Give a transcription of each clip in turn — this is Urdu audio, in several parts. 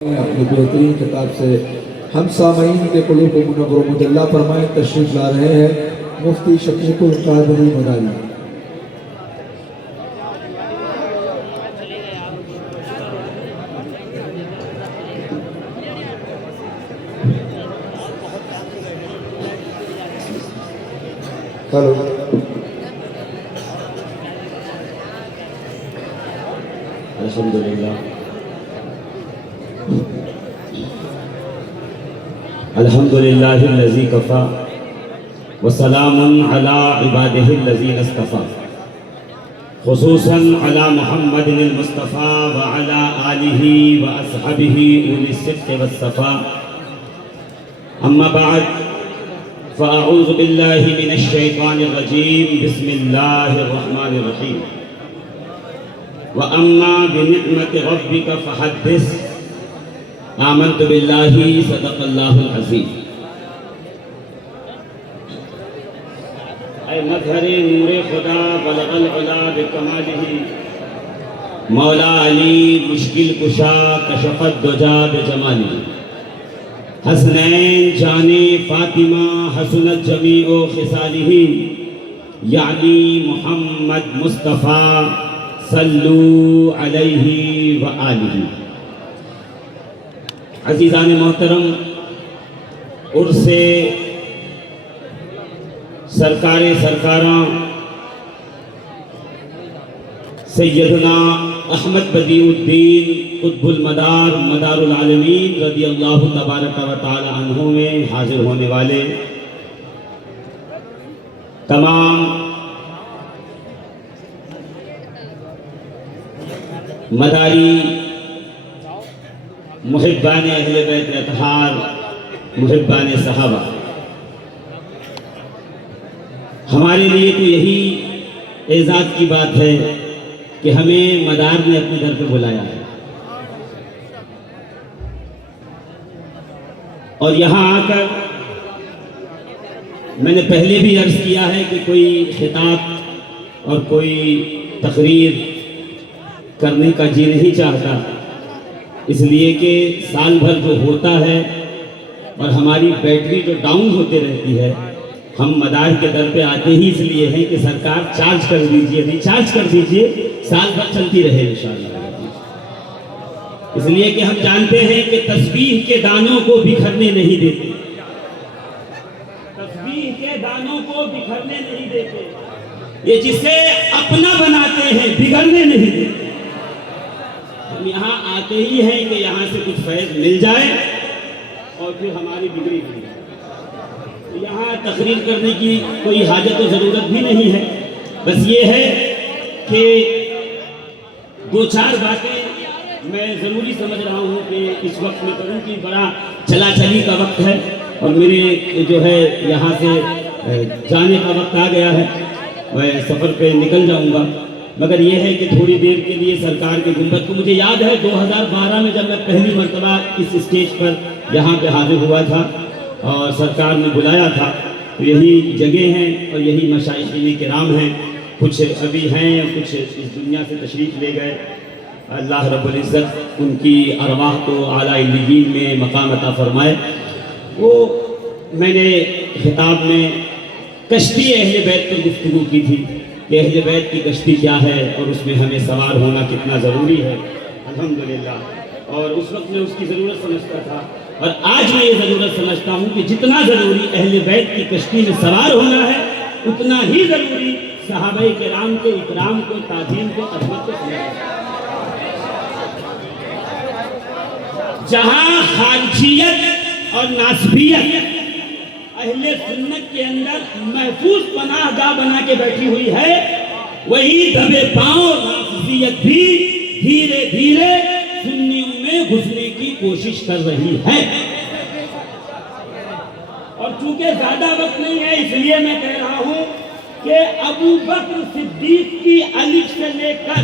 اپنے بہترین کتاب سے ہم سامعین کے قلوب و منور و مجلہ فرمائیں تشریف لا رہے ہیں مفتی شفیق القادری مداری۔ ہلو الحمدللہ الحمدللہ الذی کفا وسلام علی عبادہ الذین اصطفا خصوصاً علی محمد المصطفى وعلی آلہ واصحابہ اولی الصدق والصفا اما بعد فاعوذ باللہ من الشیطان الرجیم بسم اللہ الرحمن الرحیم وَأَمَّا بِنِعْمَةِ رَبِّكَ فَحَدِّثْ آمَنْتُ بِاللَّهِ صدق اللہ العظیم۔ اے مظہر نور خدا بلغ العلا بکمالہ مولا علی مشکل کشا کشف الدجا بجمالہ حسنین جان فاطمہ حسنت جمیع خصالہ یعنی محمد مصطفیٰ صلو علیہ وآلہ۔ عزیزان محترم، عرس سرکار سرکاراں سیدنا احمد بدیع الدین قطب المدار مدار العالمین رضی اللہ تبارک و تعالی عنہ میں حاضر ہونے والے تمام مداری محبان اہل بیت اطہار محبان صحابہ، ہمارے لیے تو یہی اعزاز کی بات ہے کہ ہمیں مدار نے اپنے گھر پہ بلایا ہے اور یہاں آ کر میں نے پہلے بھی عرض کیا ہے کہ کوئی خطاب اور کوئی تقریر کرنے کا جی نہیں چاہتا، اس لیے کہ سال بھر جو ہوتا ہے اور ہماری بیٹری جو ڈاؤن ہوتے رہتی ہے، ہم مدار کے در پہ آتے ہی اس لیے ہیں کہ سرکار چارج کر دیجئے، ریچارج کر دیجئے، سال بھر چلتی رہے انشاءاللہ۔ اس لیے کہ ہم جانتے ہیں کہ تسبیح کے دانوں کو بکھرنے نہیں دیتے، تسبیح کے دانوں کو بکھرنے نہیں دیتے، یہ جسے اپنا بناتے ہیں بگڑنے نہیں دیتے۔ ہم یہاں آتے ہی ہیں کہ یہاں سے کچھ فیض مل جائے اور پھر ہماری بگڑی ہوئی ہے۔ یہاں تقریر کرنے کی کوئی حاجت و ضرورت بھی نہیں ہے، بس یہ ہے کہ دو چار باتیں میں ضروری سمجھ رہا ہوں کہ اس وقت میں کروں کہ بڑا چلا چلی کا وقت ہے اور میرے جو ہے یہاں سے جانے کا وقت آ گیا ہے، میں سفر پہ نکل جاؤں گا، مگر یہ ہے کہ تھوڑی دیر کے لیے سرکار کے گنبد کو، مجھے یاد ہے 2012 میں جب میں پہلی مرتبہ اس اسٹیج پر یہاں پہ حاضر ہوا تھا اور سرکار نے بلایا تھا، تو یہی جگہ ہیں اور یہی مشائخین کرام ہیں، کچھ ابھی ہیں اور کچھ اس دنیا سے تشریف لے گئے۔ اللہ رب العزت ان کی ارواح کو اعلیٰ علیین میں مقام عطا فرمائے۔ وہ میں نے خطاب میں کشتی اہل بیت پر گفتگو کی تھی کہ اہل بیت کی کشتی کیا ہے اور اس میں ہمیں سوار ہونا کتنا ضروری ہے، الحمدللہ، اور اس وقت میں اس کی ضرورت سمجھتا تھا اور آج میں یہ ضرورت سمجھتا ہوں کہ جتنا ضروری اہل بیت کی کشتی میں سوار ہونا ہے اتنا ہی ضروری صحابہ کرام کے اکرام کو، تعظیم کو، عظمت کو سمجھنا ہے۔ جہاں خارجیت اور ناسبیت اہل سنت کے اندر محفوظ پناہ گاہ بنا کے بیٹھی ہوئی ہے، وہی دبے پاؤں نافذیت بھی دھیرے دھیرے سنیوں میں گھسنے کی کوشش کر رہی ہے۔ اور چونکہ زیادہ وقت نہیں ہے اس لیے میں کہہ رہا ہوں کہ ابو بکر صدیق کی الف سے لے کر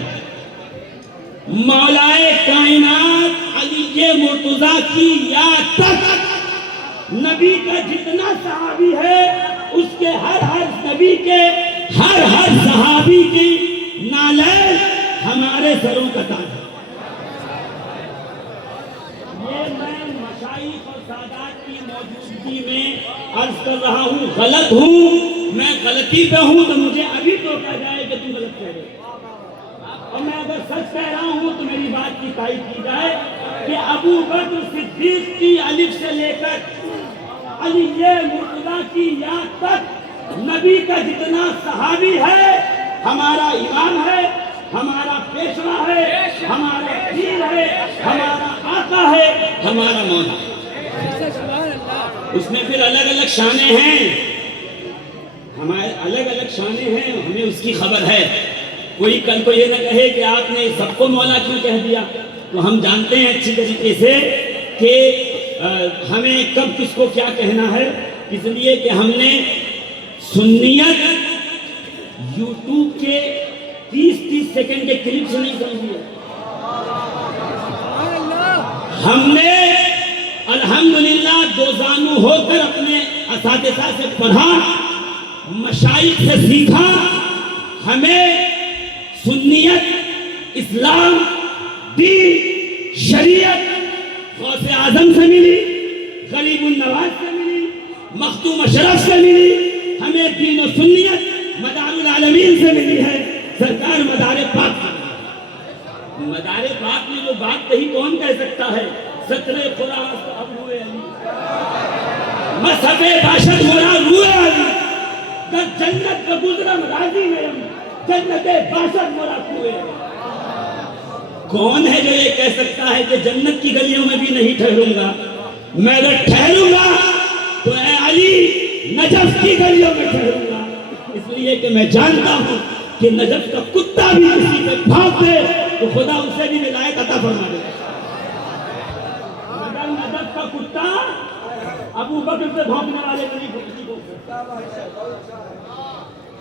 مولائے کائنات علی مرتضیٰ کی یا تک نبی کا جتنا صحابی ہے اس کے ہر نبی کے ہر صحابی کی نالین ہمارے سروں کا تاج ہے۔ مشائخ اور سادات کی موجودگی میں عرض کر رہا ہوں غلط ہوں، میں غلطی پہ ہوں تو مجھے ابھی ٹوکا جائے کہ تم غلط کہہ رہے ہو، اور میں اگر سچ کہہ رہا ہوں تو میری بات کی تائید کی جائے کہ ابو بکر صدیق کی الف سے لے کر علی مرتضیٰ کی یاد تک نبی کا جتنا صحابی ہے ہمارا امام ہے، ہمارا پیشوا ہے، ہمارا پیر ہے، ہمارا آقا ہے، ہمارا مولا۔ اس میں پھر الگ الگ شانیں ہیں، ہمارے الگ الگ شانیں ہیں، ہمیں اس کی خبر ہے۔ کوئی کل کو یہ نہ کہے کہ آپ نے سب کو مولا کیوں کہہ دیا، تو ہم جانتے ہیں اچھی طریقے سے کہ ہمیں کب کس کو کیا کہنا ہے، اس لیے کہ ہم نے سنیت یوٹیوب کے 30 سیکنڈ کے کلپ سے نہیں سمجھی ہے، ہم نے الحمدللہ دو زانو ہو کر اپنے اساتذہ سے پڑھا، مشائخ سے سیکھا، ہمیں سنیت، اسلام، دین، شریعت غوث اعظم سے ملی، غریب النواز سے ملی، مختوم اشرف سے ملی، ہمیں دین و سنیت مدار العالمین سے ملی ہے، سرکار مدار پاک سے ملی۔ مدار پاک میں جو بات کہی کون کہہ سکتا ہے؟ ستر خراست اب ہوئے علی، مصحف باشد مراد ہوئے علی، در جنت کا گزرم راضی میں جنت باشد مراد ہوئے۔ کون ہے جو یہ کہہ سکتا ہے کہ جنت کی گلیوں میں بھی نہیں ٹھہروں گا؟ میں اگر ٹھہروں گا تو اے علی نجف کی گلیوں میں ٹھہروں گا، اس لیے کہ میں جانتا ہوں کہ نجف کا کتا بھی کسی پہ بھونک دے تو خدا اسے بھی ولایت عطا فرما دے۔ مگر نجف کا کتا ابو بکر سے بھونکنے والے کو نہیں بھونک سکتا۔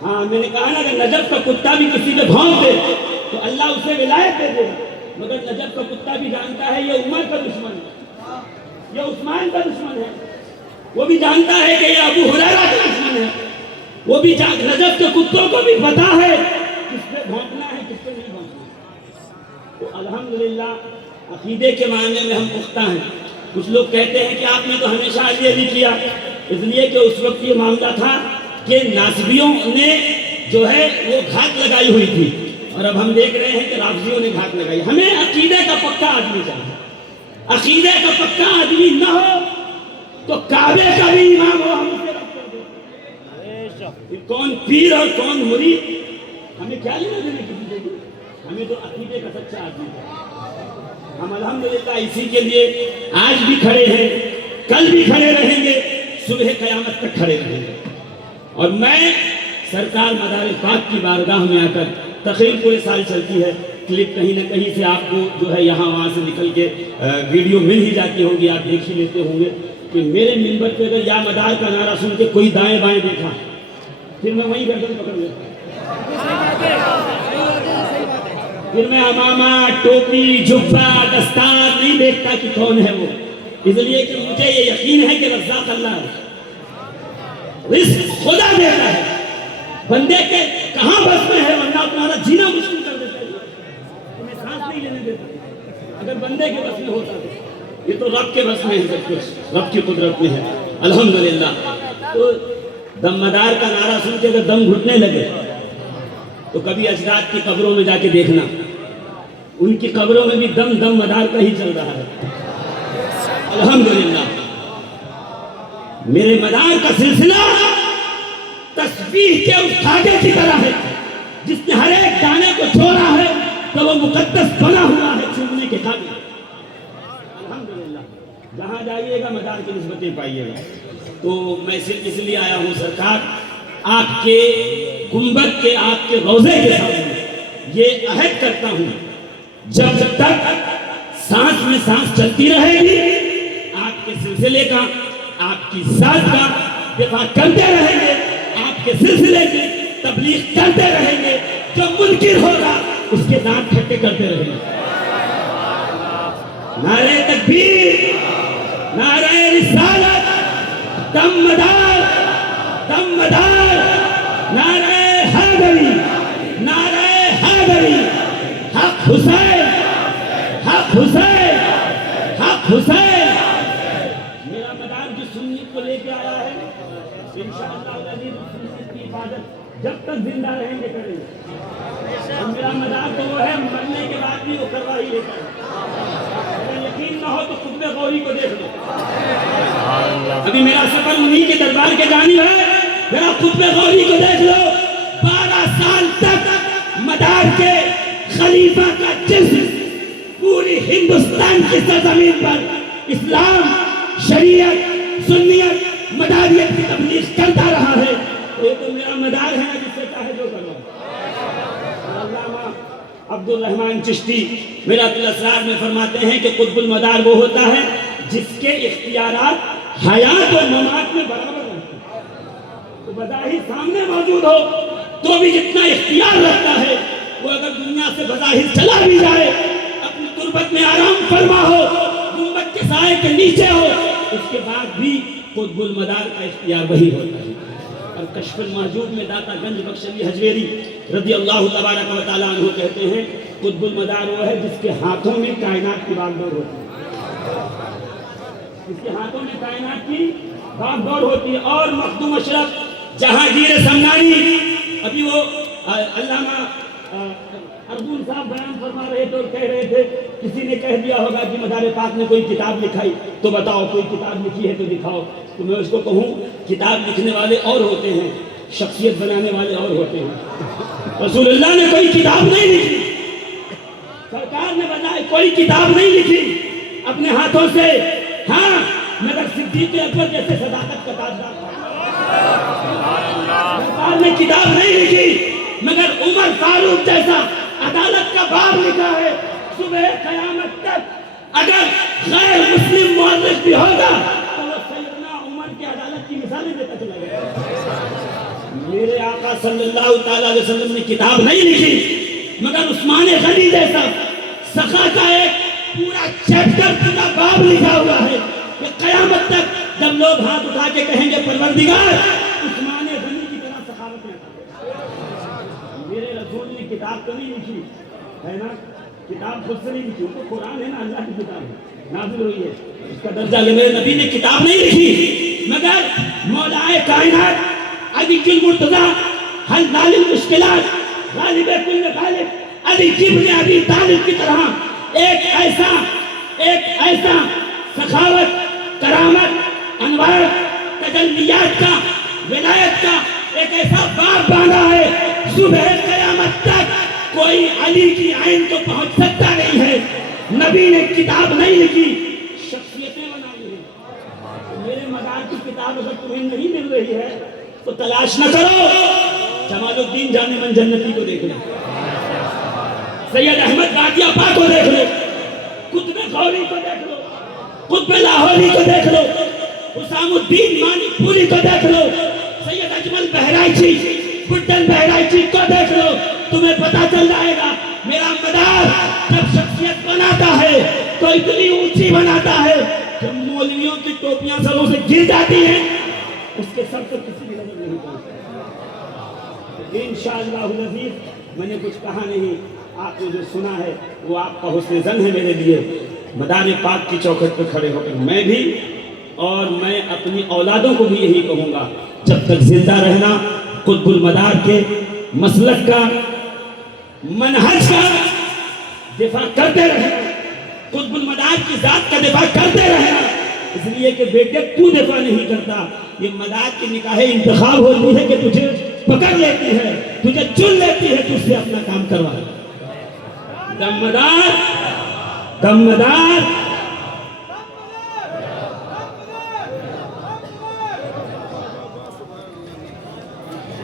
ہاں میں نے کہا نا کہ نجف کا کتا بھی کسی پہ بھونک دے تو اللہ اسے ولایت دے دے، مگر نجف کا کتا بھی جانتا ہے یہ عمر کا دشمن ہے، یہ عثمان کا دشمن ہے، وہ بھی جانتا ہے کہ یہ ابو ہریرہ کا دشمن ہے، وہ بھی نجف کے کتوں کو بھی پتا ہے کس پہ بھونکنا ہے کس پہ نہیں بھونکنا۔ تو الحمدللہ عقیدے کے معنی میں ہم پختہ ہیں۔ کچھ لوگ کہتے ہیں کہ آپ نے تو ہمیشہ علی علی کیا، اس لیے کہ اس وقت یہ معاملہ تھا کہ ناصبیوں نے جو ہے وہ گھات لگائی ہوئی تھی، اور اب ہم دیکھ رہے ہیں کہ رافضیوں نے گھات لگائی۔ ہمیں عقیدے کا پکا آدمی چاہیے، عقیدے کا پکا آدمی نہ ہو تو کعبے کا بھی امام ہو ہم اسے رد کر دیں۔ کون پیر اور کون مرید ہمیں کیا لینا دینا کسی سے، ہمیں تو عقیدے کا سچا آدمی چاہیے۔ ہم الحمدللہ اسی کے لیے آج بھی کھڑے ہیں، کل بھی کھڑے رہیں گے، صبح قیامت تک کھڑے رہیں گے۔ اور میں سرکار مدار پاک کی بارگاہ میں آ کر تقریر پورے سال چلتی ہے، کلپ کہیں نہ کہیں سے آپ کو جو ہے یہاں وہاں سے نکل کے ویڈیو مل ہی جاتی ہوگی، آپ دیکھ ہی لیتے ہوں گے کہ میرے منبر پہ اگر یا مدار کا نعرہ سن کے کوئی دائیں بائیں دیکھا پھر میں وہیں گردن پکڑ لیتا، پھر میں امامہ، ٹوپی، جبہ، دستار نہیں دیکھتا کہ کون ہے وہ، اس لیے کہ مجھے یہ یقین ہے کہ رزاق اللہ ہے، رزق خدا دیتا ہے، بندے کے کہاں بس میں ہے، ورنہ تمہارا جینا مشکل کر دیتا ہے، تمہیں سانس نہیں لینے دیتا اگر بندے کے بس میں ہوتا ہے۔ یہ تو رب کے بس میں ہے، سب کچھ رب کی قدرت میں ہے الحمدللہ۔ تو دم مدار کا نعرہ سن کے اگر دم گھٹنے لگے تو کبھی اجداد کی قبروں میں جا کے دیکھنا، ان کی قبروں میں بھی دم دم مدار کا ہی چل رہا ہے الحمدللہ۔ میرے مدار کا سلسلہ تسبیح کے اس دھاگے کی طرح ہے، جس نے ہر ایک دانے کو چھوڑا ہے تو وہ مقدس بنا ہوا ہے چھوڑنے کے قابل الحمدللہ۔ جہاں جائیے گا مدار کی نسبتیں پائیے گا۔ تو میں صرف اس لیے آیا ہوں سرکار، آپ کے گنبد کے، آپ کے روضے کے سامنے یہ عہد کرتا ہوں، جب تک سانس میں سانس چلتی رہے گی آپ کے سلسلے کا، آپ کی ذات کا دفاع کرتے رہیں گے، آپ کے سلسلے کی تبلیغ کرتے رہیں گے، جو منکر ہوگا اس کے دانت کھٹے کرتے رہیں گے۔ نعرہ تکبیر، نعرہ رسالت، دم مدار، دم مدار، نعرہ حیدری، نعرہ حیدری، حق حسین، حق حسین، حق حسین، سنت کو لے کے آیا ہے انشاءاللہ العزیز سنت کی حفاظت جب تک زندہ رہیں گے کریں گے. اور میرا مذاق تو وہ ہے مرنے کے بعد بھی وہ کروا ہی لیتا ہے. اگر یقین نہ ہو تو خطبہ غوری کو دیکھ لو. ابھی میرا سفر انہی کے دربار کے جانب ہے. میرا خطبہ غوری کو دیکھ لو. 12 سال تک مدار کے خلیفہ کا جسم پوری ہندوستان کی سرزمین پر اسلام، شریعت، سنیت، مداریت کی تبلیغ کرتا رہا ہے. یہ تو میرا مدار ہے جس سے چاہے جو کرو. علامہ عبد الرحمن چشتی میرا الاسرار میں فرماتے ہیں کہ قطب المدار وہ ہوتا ہے جس کے اختیارات حیات و ممات میں برابر رہتے ہیں. تو بظاہر سامنے موجود ہو تو بھی جتنا اختیار رکھتا ہے وہ اگر دنیا سے بظاہر چلا بھی جائے اپنی تربت میں آرام فرما ہو، گنبد کے سائے کے نیچے ہو، اس کے بعد بھی قطب المدار کا اختیار وہی ہوتا ہے. اور کشف المحجوب میں داتا گنج بخش علی حجویری رضی اللہ تبارک و تعالیٰ عنہ کہتے ہیں قطب المدار وہ ہے جس کے ہاتھوں میں کائنات کی باغ دور ہوتی ہے. جس کے ہاتھوں میں کائنات کی باغ دور ہوتی ہے. اور مخدوم اشرف جہانگیر سمنانی ابھی وہ علامہ ارجن صاحب بیان فرما رہے تھے اور کہہ رہے تھے کسی نے کہہ دیا ہوگا کہ مدار پاک نے کوئی کتاب لکھائی تو بتاؤ کوئی کتاب لکھی ہے تو دکھاؤ. تو میں اس کو کہوں کتاب لکھنے والے اور ہوتے ہیں، شخصیت بنانے والے اور ہوتے ہیں. رسول اللہ نے کوئی کتاب نہیں لکھی، سرکار نے بتایا کوئی کتاب نہیں لکھی اپنے ہاتھوں سے. ہاں مگر صدیق اکبر جیسے صداقت کا تاجدار تھا. سرکار نے کتاب نہیں لکھی مگر عمر فاروق جیسا عدالت کا باب لکھا ہے. صبح قیامت تک اگر غیر مسلم مؤرخ بھی ہوگا تو وہ سیدنا عمر کی عدالت کی مثالیں دیتا چلا گیا. میرے آقا صلی اللہ تعالی علیہ وسلم نے کتاب نہیں لکھی مگر عثمان غنی جیسا سخا کا ایک پورا چیپٹر پورا باب لکھا ہوا ہے کہ قیامت تک جب لوگ ہاتھ اٹھا کے کہیں گے پروردگار عثمان غنی کی طرح سخاوت میں میرے رسول نے کتاب تو نہیں لکھی ہے نا، کتاب خود سے نہیں لکھی. تو قرآن ہے نا، اللہ کی کتاب ہے، نازل ہوئی ہے، اس کا درجہ لے. میرے نبی نے کتاب نہیں لکھی مگر مولائے کائنات علی المرتضیٰ حل نال المشکلات غالب کل غالب علی ابن ابی طالب کی طرح ایک ایسا سخاوت، کرامت، انوار، تجلیات کا، ولایت کا ایک ایسا باب باندھا ہے صبح قیامت تک کوئی علی کی عین کو پہنچ سکتا نہیں ہے. نبی نے کتاب نہیں لکھی، شخصیتیں بنائی ہیں. میرے مدار کی کتاب اگر تمہیں نہیں مل رہی ہے تو تلاش نہ کرو. جمال الدین جامع من جنتی کو دیکھ لو، سید احمد غازی آباد کو دیکھ لو، قطب غوری کو دیکھ لو، قطب لاہوری کو دیکھ لو، حسام الدین مانی پوری کو دیکھ لو، سید اجمل بہرائچی، بڈن بہرائچی کو دیکھ لو. تمہیں پتا چل جائے گا میرا مدار جب شخصیت بناتا ہے تو اتنی اونچی بناتا ہے جب مولویوں کی ٹوپیاں سروں سے گر جاتی ہیں اس کے سر پر کسی بھی نظر نہیں پڑتا. انشاءاللہ العزیز میں نے کچھ کہا نہیں، آپ نے جو سنا ہے وہ آپ کا حسن ظن ہے میرے لیے. مدار پاک کی چوکھٹ پر کھڑے ہو کر میں بھی اور میں اپنی اولادوں کو بھی یہی کہوں گا جب تک زندہ رہنا قطب المدار کے مسلک کا، منہج کا دفاع کرتے رہنا، قطب المدار کی ذات کا دفاع کرتے رہنا. اس لیے کہ بیٹے تو دفاع نہیں کرتا، یہ مدار کی نکاح انتخاب ہوتی ہے کہ تجھے پکڑ لیتی ہے، تجھے چن لیتی ہے، تجھ سے اپنا کام کروا. دم مدار